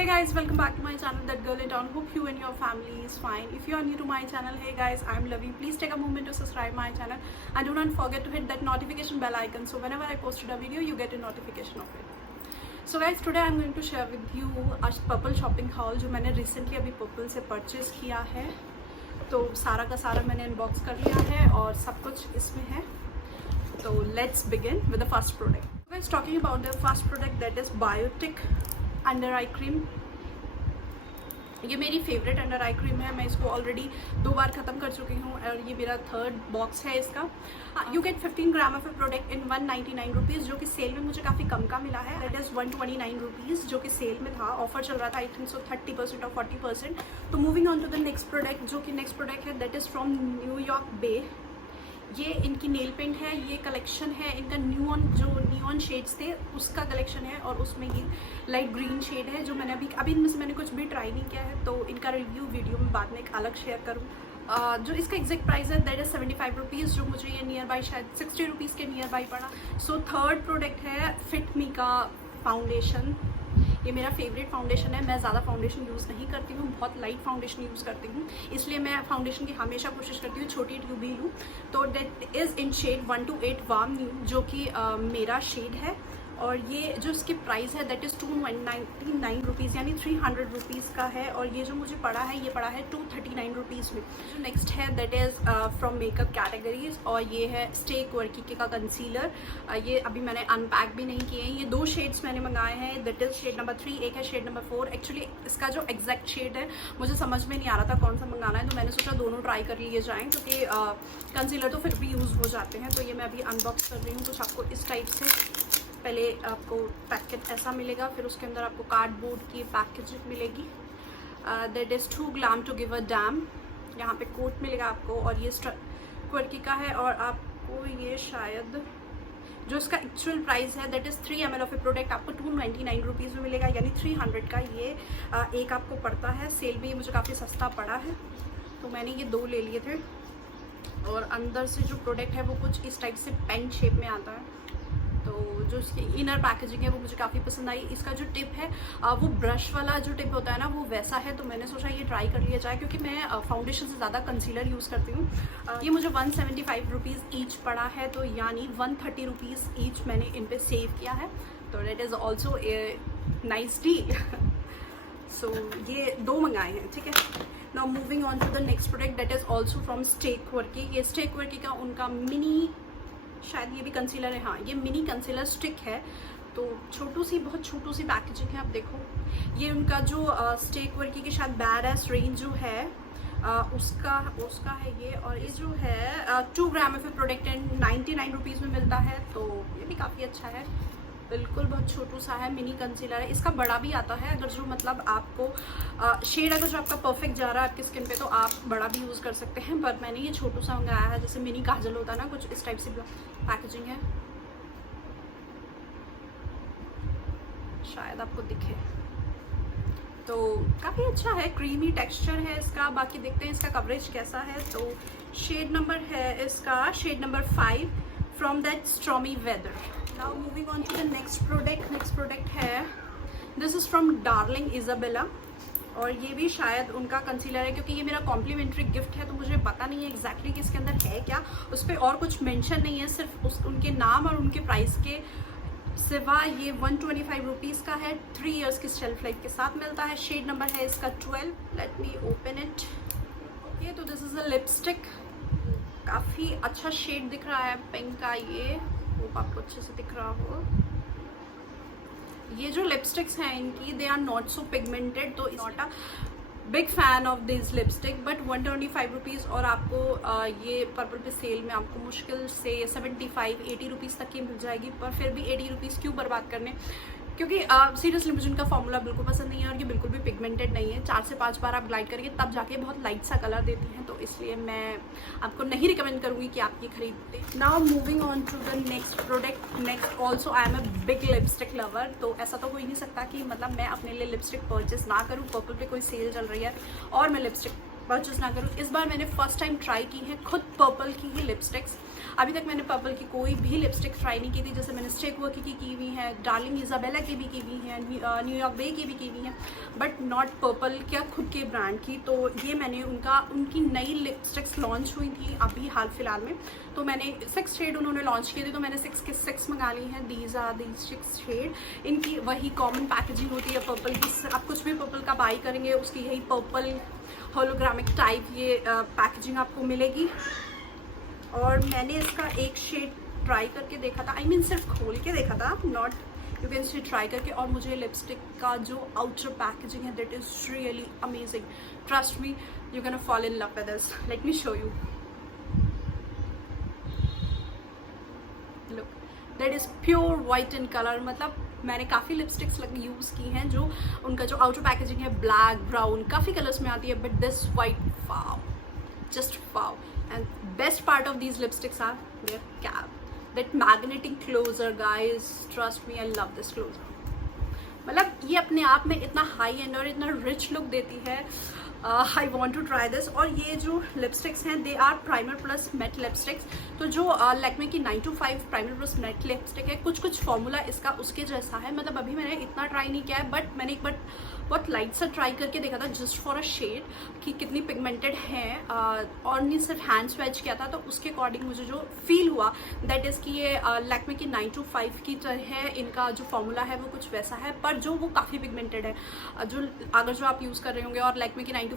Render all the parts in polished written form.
Hey guys, welcome back to my channel That Girl in Town. Hope you and your family is fine. If you are new to my channel, hey guys, I'm Lavi. Please take a moment to subscribe my channel and do not forget to hit that notification bell icon so whenever I posted a video you get a notification of it. So guys, today I'm going to share with you a purple shopping haul जो मैंने recently अभी purple से purchase किया है. तो सारा का सारा मैंने unbox कर लिया है और सब कुछ इसमें है. So let's begin with the first product. Guys, talking about the first product, that is Biotic under eye cream. ये मेरी फेवरेट अंडर आई क्रीम है. मैं इसको ऑलरेडी 2 बार ख़त्म कर चुकी हूँ और ये मेरा 3rd बॉक्स है इसका. You get 15 gram of a product in 199 rupees, जो कि सेल में मुझे काफ़ी कम का मिला है. दैट इज़ 129 रुपीज़, जो कि सेल में था. ऑफर चल रहा था आई थिंक सो 30% और 40%. तो moving on to the next product, जो कि नेक्स्ट प्रोडक्ट है that is from New York Bae. ये इनकी नेल पेंट है. ये कलेक्शन है इनका नियॉन शेड्स थे उसका कलेक्शन है और उसमें ये लाइट ग्रीन शेड है जो मैंने अभी इनमें से मैंने कुछ भी ट्राई नहीं किया है. तो इनका रिव्यू वीडियो में बाद में एक अलग शेयर करूँ. जो इसका एग्जैक्ट प्राइस है दैट इज़ 75 रुपीज़, जो मुझे ये नियर बाई शायद 60 रुपीज़ के नियर बाई पड़ा. सो 3rd प्रोडक्ट है फिट मी का फाउंडेशन. ये मेरा फेवरेट फाउंडेशन है. मैं ज़्यादा फाउंडेशन यूज़ नहीं करती हूँ, बहुत लाइट फाउंडेशन यूज़ करती हूँ, इसलिए मैं फाउंडेशन की हमेशा कोशिश करती हूँ छोटी ट्यूब ही लूँ. तो that is in shade 128 warm nude, जो कि मेरा शेड है. और ये जो इसकी प्राइस है दैट इज़ 299 रुपीज़, यानी 300 रुपीज़ का है. और ये जो मुझे पड़ा है ये पड़ा है 239 रुपीज़ में. जो नेक्स्ट है that is from makeup categories, और ये है स्टे क्वर्की का कंसीलर. ये अभी मैंने अनपैक भी नहीं किए हैं. ये 2 शेड्स मैंने मंगाए हैं. दैट इज़ शेड नंबर 3, एक है शेड नंबर 4. एक्चुअली इसका जो एग्जैक्ट शेड है मुझे समझ में नहीं आ रहा था कौन सा मंगाना है, तो मैंने सोचा दोनों ट्राई कर लिए जाएँ, क्योंकि कंसीलर तो फिर भी यूज़ हो जाते हैं. तो ये मैं अभी अनबॉक्स कर रही हूँ. कुछ आपको इस टाइप से पहले आपको पैकेट ऐसा मिलेगा, फिर उसके अंदर आपको कार्डबोर्ड की पैकेजिंग मिलेगी. That is to glam to give a damn. यहाँ पे कोट मिलेगा आपको और ये क्वर्की का है. और आपको ये शायद जो इसका एक्चुअल प्राइस है that is 3 ml of a product आपको 299 रुपीज़ में मिलेगा, यानी 300 का ये एक आपको पड़ता है. सेल भी मुझे काफ़ी सस्ता पड़ा है, तो मैंने ये 2 ले लिए थे. और अंदर से जो प्रोडक्ट है वो कुछ इस टाइप से पेन शेप में आता है. तो जो इसकी इनर पैकेजिंग है वो मुझे काफ़ी पसंद आई. इसका जो टिप है वो ब्रश वाला जो टिप होता है ना वो वैसा है, तो मैंने सोचा ये ट्राई कर लिया जाए, क्योंकि मैं फाउंडेशन से ज़्यादा कंसीलर यूज़ करती हूँ. ये मुझे 175 रुपीज़ ईच पड़ा है, तो यानी 130 रुपीज़ ईच मैंने इन पे सेव किया है. तो that is also a nice deal. So ये 2 मंगाए हैं, ठीक है. Now moving on to the next product that is also from stay quirky. ये स्टे क्वर्की का उनका मिनी, शायद ये भी कंसीलर है. हाँ, ये मिनी कंसीलर स्टिक है. तो बहुत छोटू सी पैकेजिंग है. आप देखो ये उनका जो स्टे क्वर्की की शायद बैरएस रेंज जो है उसका है ये. और ये जो है 2 ग्राम of a product and 99 rupees में मिलता है. तो ये भी काफ़ी अच्छा है. बिल्कुल बहुत छोटू सा है, मिनी कंसीलर है. इसका बड़ा भी आता है, अगर जो मतलब आपको शेड अगर जो आपका परफेक्ट जा रहा है आपकी स्किन पे तो आप बड़ा भी यूज़ कर सकते हैं. बट मैंने ये छोटू सा मंगाया है, जैसे मिनी काजल होता है ना, कुछ इस टाइप से पैकेजिंग है. शायद आपको दिखे. तो काफ़ी अच्छा है, क्रीमी टेक्सचर है इसका. बाकी देखते हैं इसका कवरेज कैसा है. तो शेड नंबर है इसका shade number 5 from that stormy weather. Now moving on to the next product. Next product है this is from darling Isabella, और ये भी शायद उनका कंसीलर है, क्योंकि ये मेरा कॉम्प्लीमेंट्री गिफ्ट है. तो मुझे पता नहीं है एग्जैक्टली कि इसके अंदर है क्या. उस पर और कुछ मेंशन नहीं है, सिर्फ उनके नाम और उनके प्राइस के सिवा. ये 125 रुपीज़ का है. 3 इयर्स की शेल्फ लाइफ के साथ मिलता है. शेड नंबर है इसका 12. Let me open it. Okay, तो दिस इज़ अ लिपस्टिक. काफ़ी अच्छा शेड दिख रहा है पिंक का. ये होप आपको अच्छे से दिख रहा हो. ये जो लिपस्टिक्स हैं इनकी they are not so pigmented, तो not a big fan of this lipstick. But 125 rupees, और आपको ये पर्पल पे सेल में आपको मुश्किल से 75-80 रुपीज़ तक की मिल जाएगी. पर फिर भी 80 रुपीज़ क्यों बर्बाद करने, क्योंकि सीरियसली मुझे इनका फॉर्मूला बिल्कुल पसंद नहीं है और ये बिल्कुल भी पिगमेंटेड नहीं है. 4 से 5 बार आप ग्लाइड करिए तब जाके बहुत लाइट सा कलर देती हैं. तो इसलिए मैं आपको नहीं रिकमेंड करूँगी कि आप ये खरीदें. Now moving on to the next product. Next also I am a big lipstick lover. तो ऐसा तो हो ही नहीं सकता कि मतलब मैं अपने लिए लिपस्टिक परचेस ना करूँ. पर्पल पे कोई सेल चल रही है और मैं लिपस्टिक परचेज ना करूँ। इस बार मैंने फर्स्ट टाइम ट्राई की है खुद पर्पल की ही लिपस्टिक्स। अभी तक मैंने पर्पल की कोई भी लिपस्टिक ट्राई नहीं की थी। जैसे मैंने स्टेक वर्क की हुई है, डार्लिंग इजाबेला की भी की हुई है, न्यूयॉर्क बे की भी की हुई है, बट नॉट पर्पल क्या खुद के ब्रांड की। तो ये मैंने उनकी नई लिपस्टिक्स लॉन्च हुई थी अभी हाल फिलहाल में, तो मैंने 6 शेड उन्होंने लॉन्च किए थे, तो मैंने 6 के 6 मंगा ली हैं। These 6 shade. इनकी वही कॉमन पैकेजिंग होती है पर्पल की। आप कुछ भी पर्पल का बाई करेंगे उसकी यही पर्पल होलोग्रामिक टाइप ये पैकेजिंग आपको मिलेगी। और मैंने इसका एक शेड ट्राई करके देखा था, सिर्फ खोल के देखा था, not you can see try करके। और मुझे लिपस्टिक का जो आउटर पैकेजिंग है that is really amazing. Trust me, you can fall in love with this. Let me show you. Look, that is pure white in colour. मतलब मैंने काफ़ी lipsticks use की हैं जो उनका जो आउटर पैकेजिंग है ब्लैक, ब्राउन, काफ़ी कलर्स में आती है, but this white, wow, just wow. And best part of these lipsticks are their cap, that magnetic closer, guys, trust me, I love this closer. मतलब ये अपने आप में इतना हाई एंड और इतना रिच लुक देती है। I want to try this. और ये जो लिपस्टिक्स हैं they are primer plus matte lipsticks. तो जो लैक्मे की 925 प्राइमर प्लस मेट लिपस्टिक है, कुछ फॉर्मूला इसका उसके जैसा है। मतलब अभी मैंने इतना ट्राई नहीं किया है, बट मैंने एक बार बहुत लाइट सा ट्राई करके देखा था जस्ट फॉर अ शेड कि कितनी पिगमेंटेड है, और नहीं सिर्फ हैंड स्वैच किया था, तो उसके अकॉर्डिंग मुझे जो फील हुआ दैट इज़ कि ये लैक्मे की 925 की तरह है। इनका जो फॉर्मूला है वो कुछ वैसा है, पर जो वो काफ़ी पिगमेंटेड है। जो अगर जो आप यूज़ कर रहे होंगे और लैक्मे की 925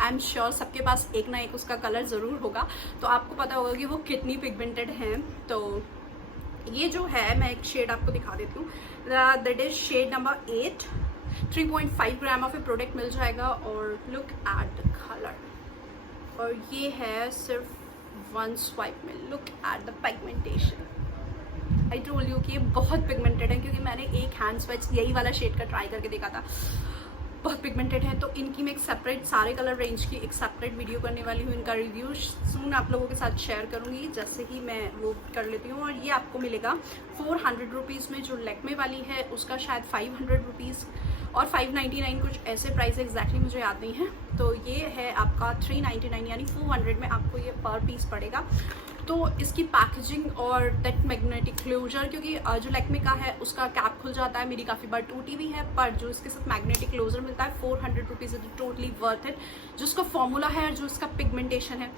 आई एम श्योर सबके पास एक ना एक उसका कलर ज़रूर होगा, तो आपको पता होगा कि वो कितनी पिगमेंटेड हैं। तो ये जो है मैं एक शेड आपको दिखा देती हूँ, that is shade number 8। 3.5 gram of a product मिल जाएगा। और लुक एट द कलर, और ये है सिर्फ 1 स्वाइप में। Look at the pigmentation. I told you कि ये बहुत पिगमेंटेड है, क्योंकि मैंने एक हैंड स्वैच यही वाला शेड का ट्राई करके देखा था, बहुत पिगमेंटेड है। तो इनकी मैं एक सेपरेट सारे कलर रेंज की एक सेपरेट वीडियो करने वाली हूँ। इनका रिव्यू सून आप लोगों के साथ शेयर करूँगी जैसे ही मैं वो कर लेती हूँ। और ये आपको मिलेगा 400 रुपीज़ में। जो लैक्मे वाली है उसका शायद 500 रुपीज़ और 599 कुछ ऐसे प्राइस एग्जैक्टली मुझे याद नहीं है। तो ये है आपका 399 यानी 400 में आपको ये पर पीस पड़ेगा। तो इसकी पैकेजिंग और दैट मैग्नेटिक क्लोजर, क्योंकि जो लैक्मे का है उसका कैप खुल जाता है, मेरी काफ़ी बार टूटी भी है, पर जो इसके साथ मैग्नेटिक क्लोजर मिलता है 400 rupees is totally worth it. जो इसका फॉर्मूला है और जो इसका पिगमेंटेशन है,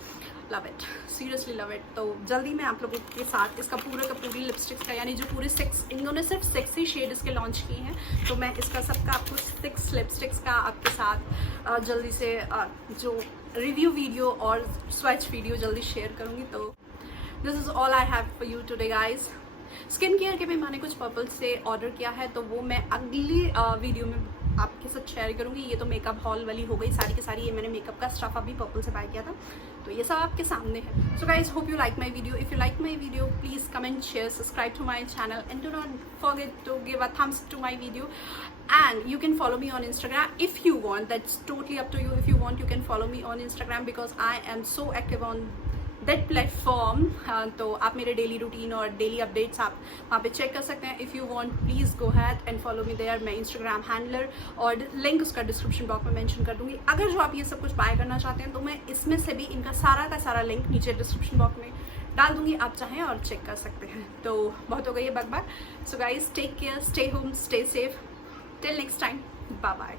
love it, seriously love it. तो जल्दी मैं आप लोगों के साथ इसका पूरा का पूरी लिपस्टिक्स का, यानी जो पूरे 6, इन्होंने सिर्फ 6 ही शेड इसके लॉन्च किए हैं, तो मैं इसका सबका आपको 6 लिपस्टिक्स का आपके साथ जल्दी से जो रिव्यू वीडियो और स्वैच वीडियो जल्दी शेयर करूँगी। तो this is all I have for you today guys. Skin care के भी मैंने कुछ पर्पल से ऑर्डर किया है, तो वो मैं अगली वीडियो में आपके साथ शेयर करूँगी। ये तो मेकअप हॉल वाली हो गई सारी की सारी। ये मैंने मेकअप का स्टफ अभी पर्पल से बाय किया था, तो ये सब आपके सामने है। So guys, hope you like my video. If you like my video please comment, share, subscribe to my channel and do not forget to give a thumbs up to my video. And you can follow me on Instagram if you want. That's totally up to you. If you want, you can follow me on Instagram because I am so active on that platform. तो आप मेरे daily routine और daily updates आप वहाँ पे check कर सकते हैं। If you want please go head and follow me there. मैं इंस्टाग्राम हैंडलर और लिंक उसका डिस्क्रिप्शन बॉक्स में मेंशन कर दूँगी। अगर जो आप ये सब कुछ बाय करना चाहते हैं तो मैं इसमें से भी इनका सारा का सारा लिंक नीचे डिस्क्रिप्शन बॉक्स में डाल दूँगी, आप चाहें और चेक कर सकते हैं। तो बहुत हो गई है बकबक। So guys, take care, stay home, stay safe, till next time, bye bye.